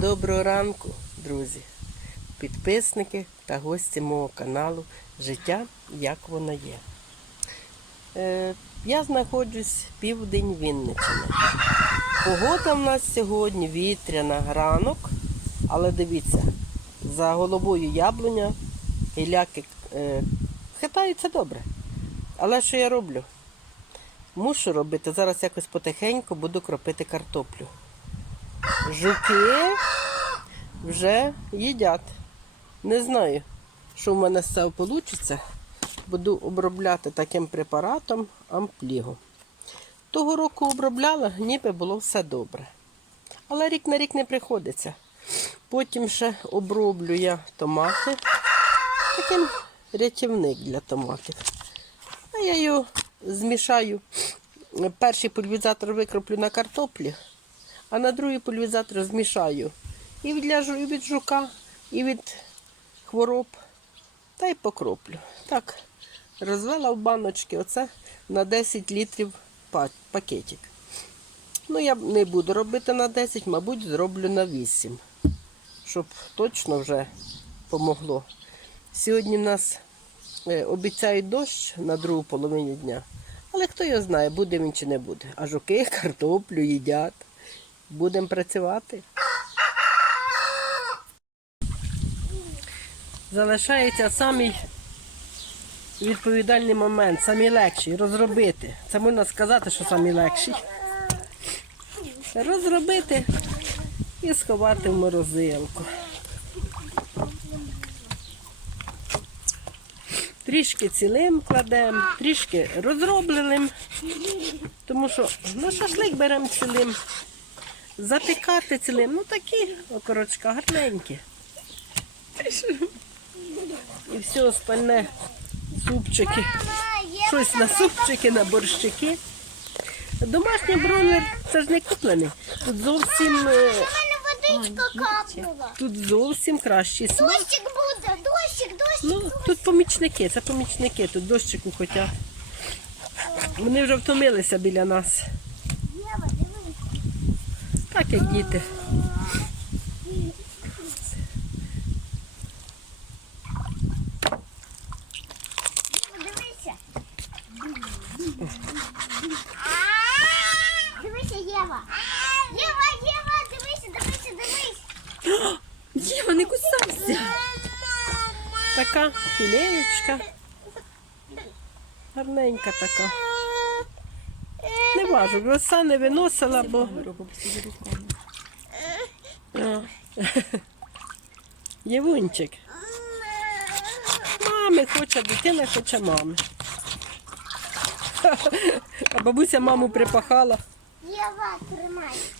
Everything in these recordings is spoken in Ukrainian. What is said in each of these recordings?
Доброго ранку, друзі, підписники та гості мого каналу Життя як воно є. Е, я знаходжусь південь Вінниччини. Погода в нас сьогодні вітряна ранок, але дивіться, за головою яблуня гіляки е, хитаються добре. Але що я роблю? Мушу робити. Зараз якось потихеньку буду кропити картоплю. Жуки вже їдять. Не знаю, що в мене з цього вийде. Буду обробляти таким препаратом амплігу. Того року обробляла, ніби було все добре. Але рік на рік не приходиться. Потім ще оброблю я томати. Таким рятівник для томатів. А я його змішаю. Перший пульвізатор викроплю на картоплі, а на другий пульвізатор змішаю і від, ляжу, і від жука, і від хвороб. Та й покроплю. Так, розвела в баночки, оце на 10 літрів пакетик. Ну, я не буду робити на 10, мабуть, зроблю на 8, щоб точно вже помогло. Сьогодні в нас е, обіцяють дощ на другу половині дня. Але хто його знає, буде він чи не буде. А жуки картоплю їдять. Будемо працювати. Залишається самий відповідальний момент, самий легший розробити. Це можна сказати, що самий легший. Розробити і сховати в морозилку. Трішки цілим кладемо, трішки розробленим, тому що на шашлик беремо цілим, запікати цілим, ну такі окорочка гарненькі. І все остальне супчики. Щось на супчики, на борщики. Домашній бройлер це ж не куплений. Тут зовсім, е, водичка капнула. тут зовсім кращий смак. Дощик буде, дощик, дощик. Ну, тут помічники, це помічники, тут дощику хочуть. Вони вже втомилися біля нас. Єва. Так як діти. Дивися. Дивися, Єва. Єва, Єва, дивися, дивися, дивись. Діва, не кусався. Така філеєчка. Гарненька така. Не важу, роса не виносила, бо А. Євунчик. Мами хоче, дитина хоче мами. А бабуся маму припахала.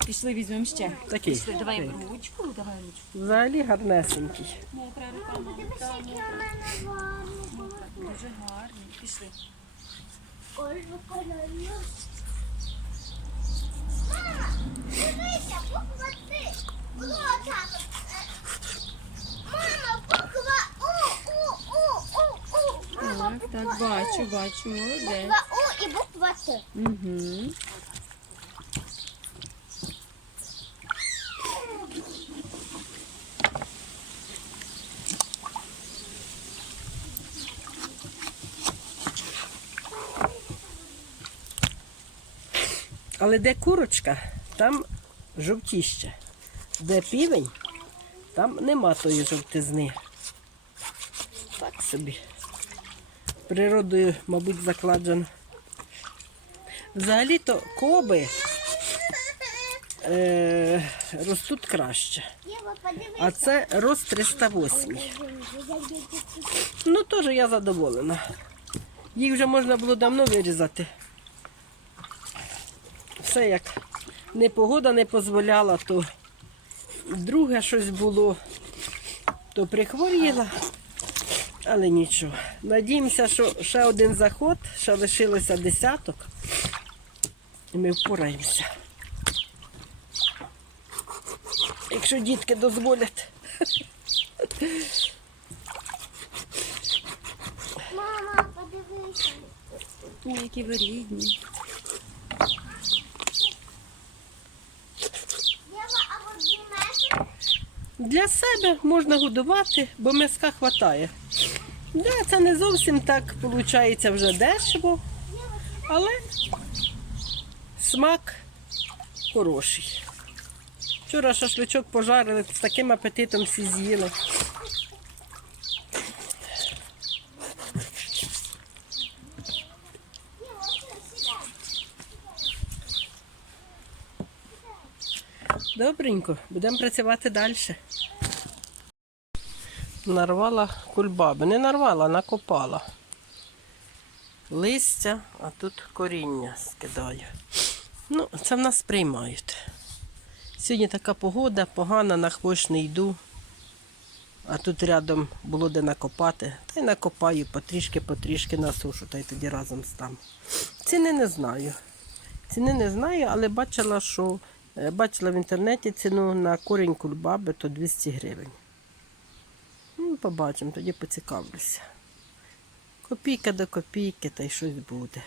Пішли, візьмемо ще. Такий. Пішли, давай ручку, давай ручку. Взагалі гарнесенький. Мокра рука, мама. Дивись, який у мене гарний. Дуже гарний. Пішли. Ой, виконаю. Так, буква так, бачу, бачу, молодець. Буква У і буква Т. Угу. Але де курочка, там жовтіще. Де півень, там нема тої жовтизни. Так собі. Природою, мабуть, закладено. Взагалі-то коби е, ростуть краще. А це рост 308. Ну, теж я задоволена. Їх вже можна було давно вирізати. Все як непогода не дозволяла, то друге щось було, то прихворіла, але нічого. Надіємося, що ще один заход, ще лишилося десяток, і ми впораємося. Якщо дітки дозволять. Мама, подивися. Ой, які ви рідні. Єва, а от 2 метри Для себе можна годувати, бо миска хватає. Да, це не зовсім так виходить вже дешево, але смак хороший. Вчора шашличок пожарили, з таким апетитом всі з'їли. Добренько, будемо працювати далі. Нарвала кульбаби. Не нарвала, накопала. Листя, а тут коріння скидаю. Ну, це в нас приймають. Сьогодні така погода, погана, на хвощ не йду. А тут рядом було де накопати. Та й накопаю потрішки, потрішки на сушу, та й тоді разом стам. Ціни не знаю. Ціни не знаю, але бачила, що бачила в інтернеті ціну на корінь кульбаби, то 200 гривень. Ну, побачимо, тоді поцікавлюся. Копійка до копійки, та й щось буде.